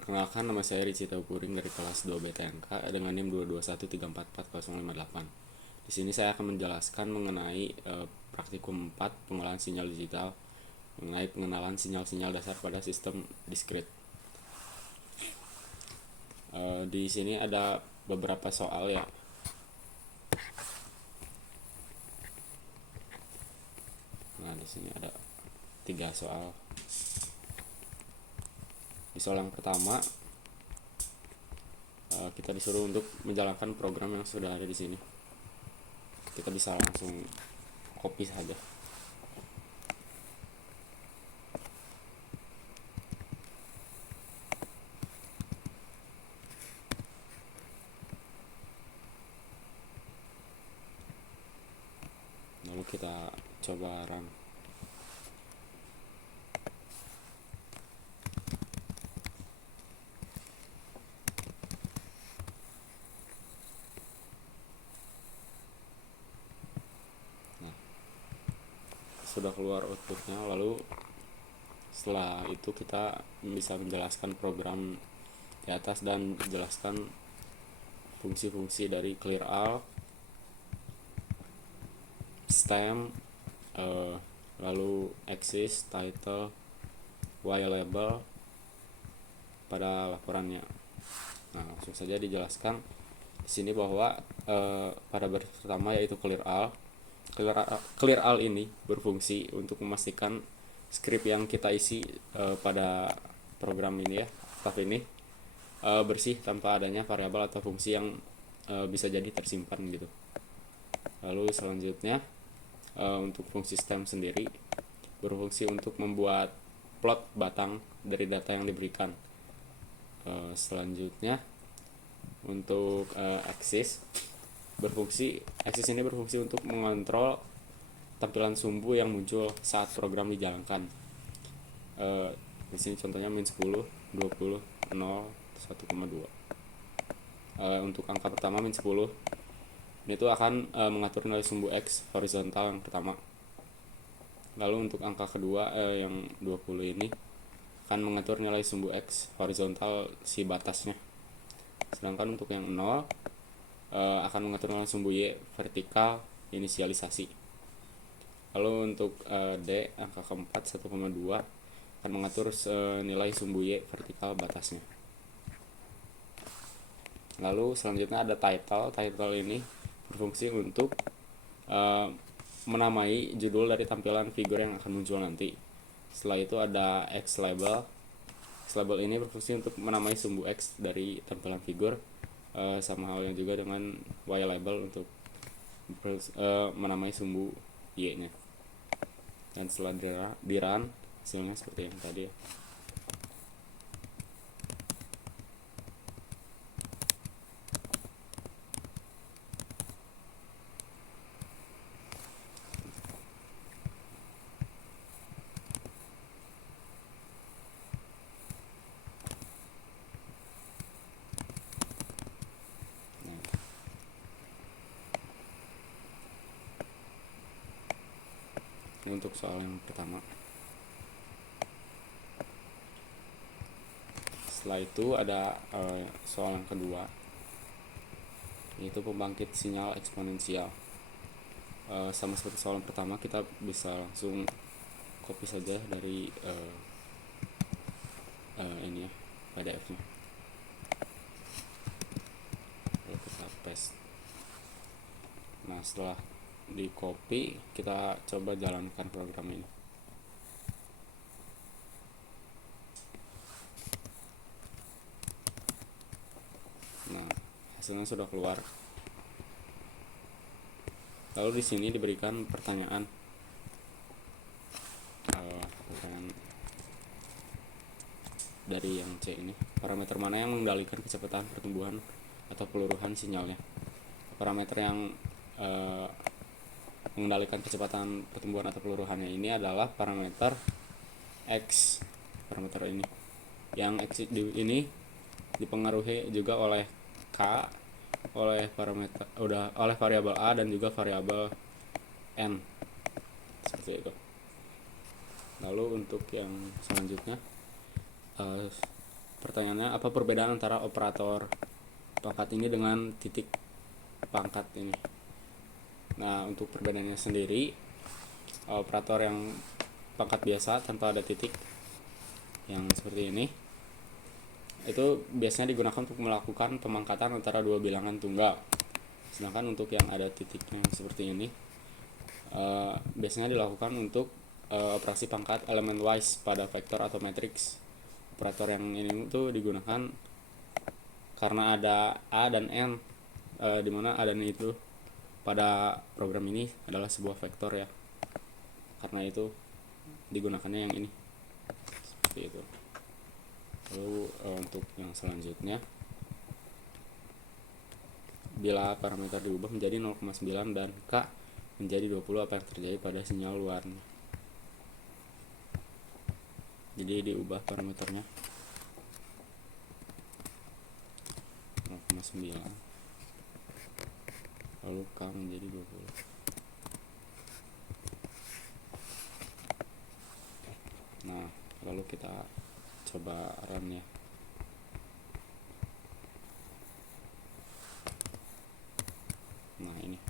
Perkenalkan, nama saya Rici Taupuring dari kelas 2 BTNK dengan NIM 221344058. Di sini saya akan menjelaskan mengenai praktikum 4 pengolahan sinyal digital mengenai pengenalan sinyal-sinyal dasar pada sistem diskrit. Di sini ada beberapa soal ya. Nah, di sini ada 3 soal. Di soal yang pertama, kita disuruh untuk menjalankan program yang sudah ada di sini. Kita bisa langsung copy saja. Lalu kita coba run. Nah, sudah keluar outputnya. Lalu setelah itu kita bisa menjelaskan program di atas dan jelaskan fungsi-fungsi dari clear all, stem, lalu axis, title, while label pada laporannya. Nah, langsung saja dijelaskan di sini bahwa pada baris pertama yaitu clear all. Clear all ini berfungsi untuk memastikan script yang kita isi pada program ini ya, tab ini bersih tanpa adanya variabel atau fungsi yang bisa jadi tersimpan gitu. Lalu selanjutnya untuk fungsi stem sendiri berfungsi untuk membuat plot batang dari data yang diberikan. Selanjutnya untuk axis ini berfungsi untuk mengontrol tampilan sumbu yang muncul saat program dijalankan. Di sini contohnya -10, 20, 0, 1,2. Untuk angka pertama -10 ini tuh akan mengatur nilai sumbu X horizontal yang pertama. Lalu untuk angka kedua yang 20 ini akan mengatur nilai sumbu X horizontal si batasnya. Sedangkan untuk yang 0 akan mengatur nilai sumbu Y vertikal inisialisasi. Lalu untuk D angka keempat 1,2 akan mengatur nilai sumbu Y vertikal batasnya. Lalu selanjutnya ada title. Title ini berfungsi untuk menamai judul dari tampilan figur yang akan muncul nanti. Setelah itu ada X label. X label ini berfungsi untuk menamai sumbu X dari tampilan figur, sama halnya juga dengan Y label untuk menamai sumbu Y-nya. Dan setelah di run hasilnya seperti yang tadi ya. Ini untuk soal yang pertama. Setelah itu ada soal yang kedua, yaitu pembangkit sinyal eksponensial. Sama seperti soal yang pertama, kita bisa langsung copy saja dari ini ya, PDF-nya. Lalu kita paste. Nah, setelah di copy, kita coba jalankan program ini. Nah, hasilnya sudah keluar. Lalu di sini diberikan pertanyaan dari yang C ini. Parameter mana yang mengendalikan kecepatan pertumbuhan atau peluruhan sinyalnya? Parameter yang mengendalikan kecepatan pertumbuhan atau peluruhannya ini adalah parameter X. Parameter ini yang X ini dipengaruhi juga oleh K, oleh variabel A dan juga variabel N, seperti itu. Lalu untuk yang selanjutnya Pertanyaannya, apa perbedaan antara operator pangkat ini dengan titik pangkat ini? Nah, untuk perbedaannya sendiri, operator yang pangkat biasa tanpa ada titik yang seperti ini itu biasanya digunakan untuk melakukan pemangkatan antara dua bilangan tunggal. Sedangkan untuk yang ada titiknya seperti ini biasanya dilakukan untuk operasi pangkat element wise pada vektor atau matriks. Operator yang ini tuh digunakan karena ada A dan N, dimana A dan N itu pada program ini adalah sebuah vektor ya. Karena itu digunakannya yang ini seperti itu. Lalu untuk yang selanjutnya, bila parameter diubah menjadi 0,9 dan K menjadi 20, apa yang terjadi pada sinyal luarnya? Jadi diubah parameternya 0,9 lalu K menjadi 20. Nah, lalu kita coba run ya. Nah, ini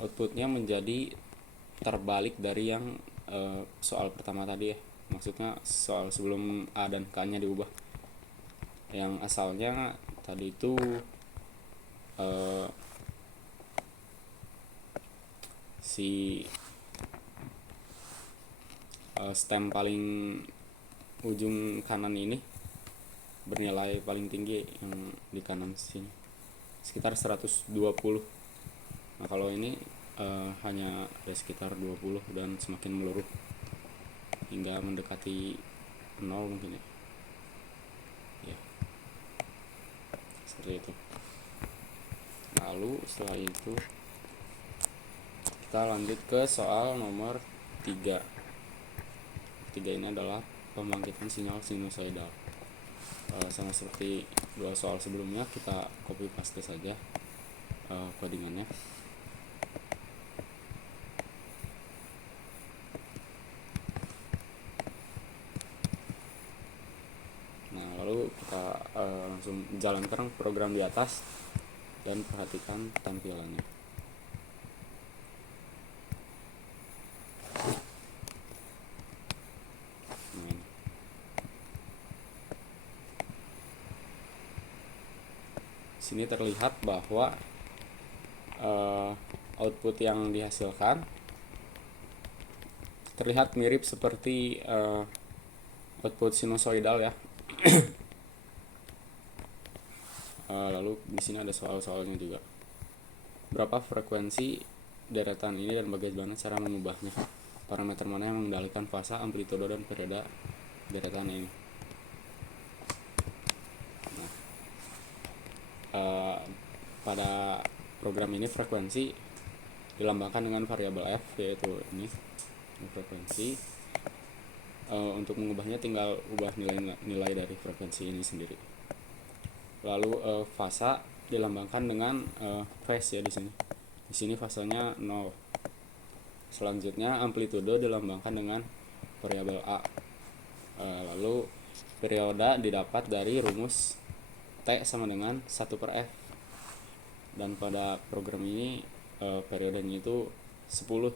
outputnya menjadi terbalik dari yang soal pertama tadi ya. Maksudnya soal sebelum A dan K nya diubah. Yang asalnya tadi itu si stem paling ujung kanan ini bernilai paling tinggi yang di kanan sini sekitar 120. Nah, kalau ini hanya ada sekitar 20 dan semakin meluruh hingga mendekati 0 mungkin ya. Seperti itu. Lalu setelah itu kita lanjut ke soal nomor 3. 3 ini adalah pembangkitan sinyal sinusoidal. Sama seperti dua soal sebelumnya, kita copy paste saja codingannya. Nah, lalu kita langsung jalankan program di atas dan perhatikan tampilannya. Nah, sini terlihat bahwa output yang dihasilkan terlihat mirip seperti output sinusoidal ya. Lalu di sini ada soal-soalnya juga. Berapa frekuensi deretan ini dan bagaimana cara mengubahnya? Parameter mana yang mengendalikan fasa, amplitudo, dan periode deretan ini? Nah, pada program ini frekuensi dilambangkan dengan variabel f, yaitu ini frekuensi. Untuk mengubahnya tinggal ubah nilai dari frekuensi ini sendiri. Lalu fasa dilambangkan dengan phase ya di sini. Di sini fasanya 0. Selanjutnya amplitudo dilambangkan dengan variabel a. Lalu periode didapat dari rumus T sama dengan 1/f. Dan pada program ini periodenya itu 10.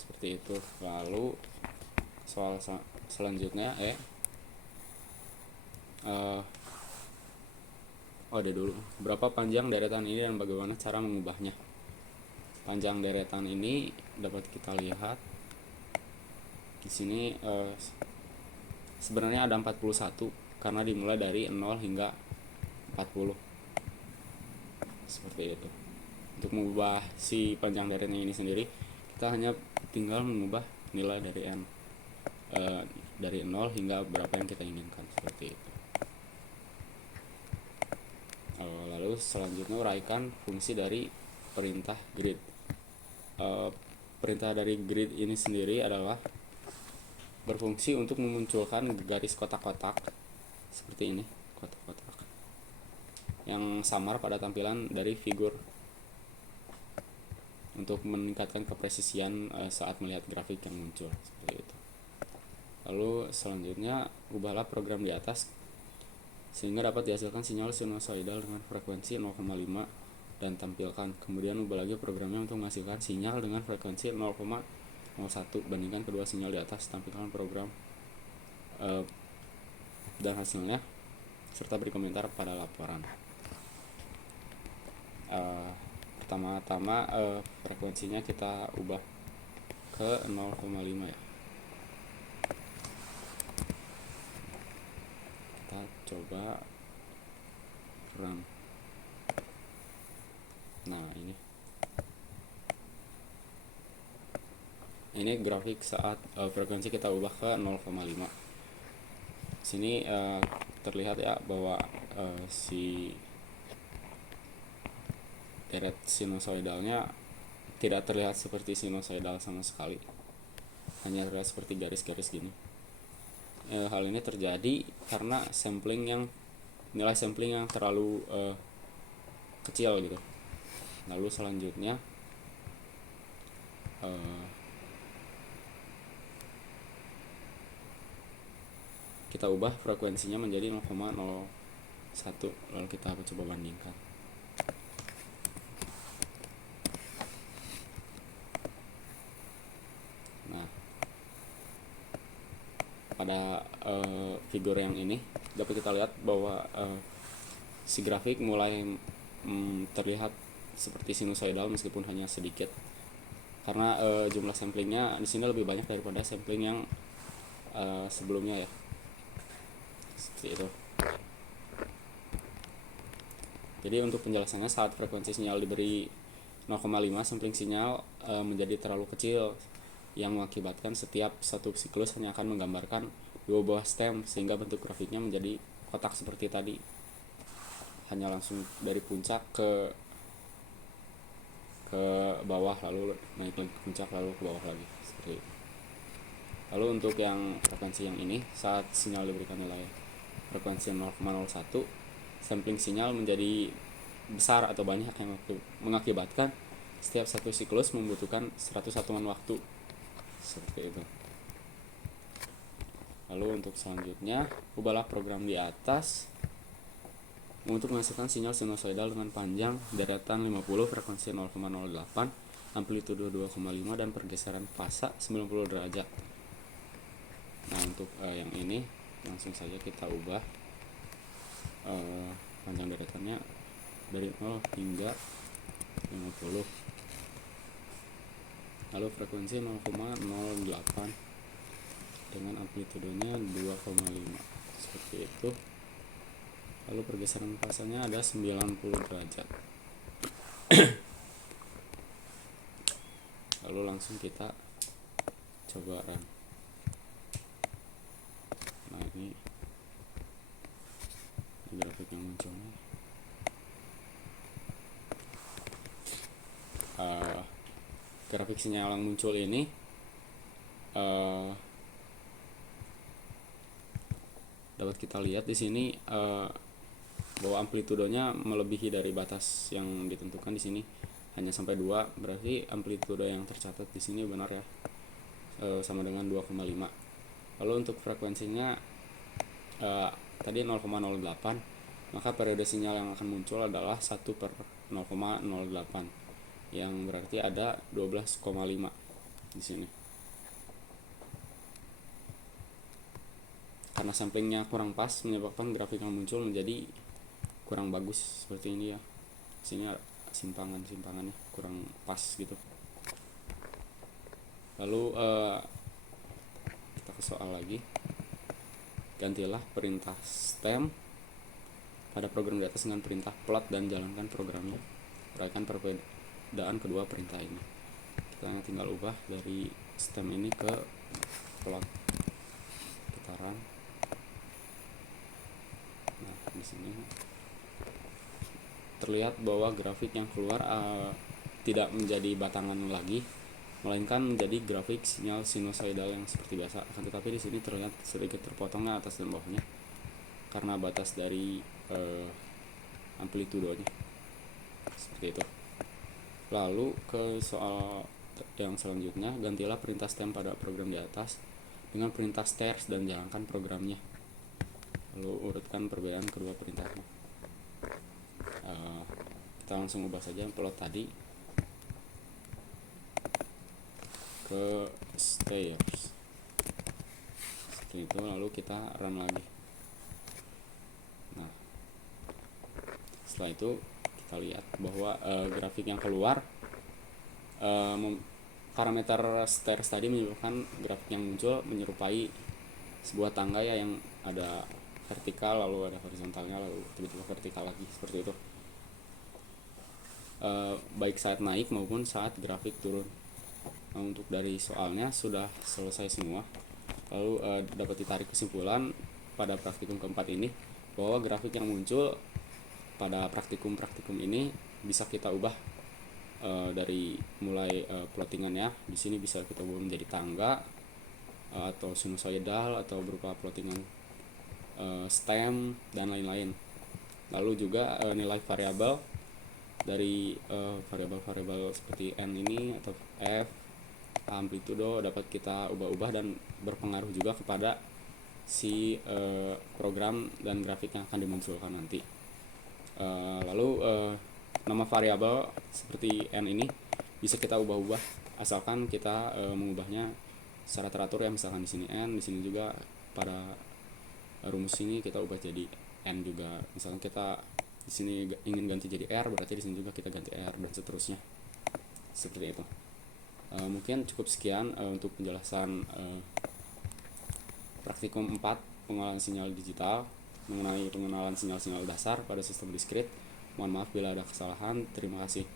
Seperti itu. Lalu soal selanjutnya ada dulu, berapa panjang deretan ini dan bagaimana cara mengubahnya? Panjang deretan ini dapat kita lihat di sini sebenarnya ada 41 karena dimulai dari 0 hingga 40. Seperti itu. Untuk mengubah si panjang deretnya ini sendiri, kita hanya tinggal mengubah nilai dari n dari 0 hingga berapa yang kita inginkan, seperti itu. Lalu selanjutnya uraikan fungsi dari perintah grid. Perintah dari grid ini sendiri adalah berfungsi untuk memunculkan garis kotak-kotak seperti ini, kotak-kotak yang samar pada tampilan dari figur untuk meningkatkan kepresisian saat melihat grafik yang muncul, seperti itu. Lalu selanjutnya ubahlah program di atas sehingga dapat dihasilkan sinyal sinusoidal dengan frekuensi 0,5 dan tampilkan. Kemudian ubah lagi programnya untuk menghasilkan sinyal dengan frekuensi 0,01. Bandingkan kedua sinyal di atas, tampilkan program dan hasilnya serta beri komentar pada laporan. Pertama-tama frekuensinya kita ubah ke 0,5 ya. Kita coba run. Nah, ini grafik saat frekuensi kita ubah ke 0,5. Sini terlihat ya bahwa si deret sinusoidalnya tidak terlihat seperti sinusoidal sama sekali, hanya terlihat seperti garis-garis gini. Hal ini terjadi karena nilai sampling yang terlalu kecil gitu. Lalu selanjutnya kita ubah frekuensinya menjadi 0,01. lalu kita coba bandingkan. Nah, pada figur yang ini dapat kita lihat bahwa si grafik mulai terlihat seperti sinusoidal meskipun hanya sedikit, karena jumlah samplingnya di sini lebih banyak daripada sampling yang sebelumnya ya, seperti itu. Jadi untuk penjelasannya, saat frekuensi sinyal diberi 0,5, sampling sinyal menjadi terlalu kecil yang mengakibatkan setiap satu siklus hanya akan menggambarkan 2 buah stem, sehingga bentuk grafiknya menjadi kotak seperti tadi, hanya langsung dari puncak ke bawah, lalu naik lagi ke puncak, lalu ke bawah lagi, seperti itu. Lalu untuk yang frekuensi yang ini, saat sinyal diberikan nilai frekuensi 0,01, sampling sinyal menjadi besar atau banyak yang mengakibatkan setiap satu siklus membutuhkan 100 satuan waktu, seperti itu. Lalu untuk selanjutnya, ubahlah program di atas untuk menghasilkan sinyal sinusoidal dengan panjang deretan 50, frekuensi 0,08, amplitudo 2,5 dan pergeseran fasa 90 derajat. Nah, untuk yang ini langsung saja kita ubah panjang deretannya dari 0 hingga 50. Lalu frekuensi 0,08 dengan amplitudonya 2,5, seperti itu. Lalu pergeseran fasanya ada 90 derajat. Lalu langsung kita coba run. Nah, ini grafik yang muncul. Grafik sinyal yang muncul ini dapat kita lihat di sini bahwa amplitudonya melebihi dari batas yang ditentukan di sini, hanya sampai 2. Berarti amplitudo yang tercatat di sini benar ya, sama dengan 2,5. Lalu untuk frekuensinya tadi 0,08, maka periode sinyal yang akan muncul adalah 1/0,08, yang berarti ada 12,5 di sini. Karena samplingnya kurang pas, menyebabkan grafik yang muncul menjadi kurang bagus seperti ini ya. Sini simpangannya kurang pas gitu. Lalu kita ke soal lagi. Gantilah perintah stem pada program di atas dengan perintah plot dan jalankan programnya. Uraikan perbedaan kedua perintah ini. Kita tinggal ubah dari stem ini ke plot. Kita run. Nah, di sini terlihat bahwa grafik yang keluar tidak menjadi batangan lagi, melainkan menjadi grafik sinyal sinusoidal yang seperti biasa. Akan tetapi di sini terlihat sedikit terpotongnya atas dan bawahnya karena batas dari amplitudonya, seperti itu. Lalu ke soal yang selanjutnya, gantilah perintah stem pada program di atas dengan perintah stairs dan jalankan programnya. Lalu urutkan perbedaan kedua perintahnya. Kita langsung ubah saja plot tadi ke stairs seperti itu, lalu kita run lagi. Nah, setelah itu kita lihat bahwa grafik yang keluar, parameter stairs tadi menyebabkan grafik yang muncul menyerupai sebuah tangga ya, yang ada vertikal lalu ada horizontalnya lalu tiba-tiba vertikal lagi seperti itu, baik saat naik maupun saat grafik turun. Nah, untuk dari soalnya sudah selesai semua. Lalu dapat ditarik kesimpulan pada praktikum keempat ini bahwa grafik yang muncul pada praktikum ini bisa kita ubah dari mulai plottingannya. Di sini bisa kita ubah menjadi tangga atau sinusoidal atau berupa plottingan stem dan lain-lain. Lalu juga nilai variabel dari variabel-variabel seperti n ini atau f, amplitudo dapat kita ubah-ubah dan berpengaruh juga kepada si program dan grafik yang akan dimunculkan nanti. Lalu nama variabel seperti n ini bisa kita ubah-ubah asalkan kita mengubahnya secara teratur ya, misalkan di sini n, di sini juga pada rumus ini kita ubah jadi n juga. Misalkan kita di sini ingin ganti jadi r, berarti di sini juga kita ganti r dan seterusnya. Seperti itu. Mungkin cukup sekian untuk penjelasan praktikum 4 pengenalan sinyal digital mengenai pengenalan sinyal-sinyal dasar pada sistem diskrit. Mohon maaf bila ada kesalahan. Terima kasih.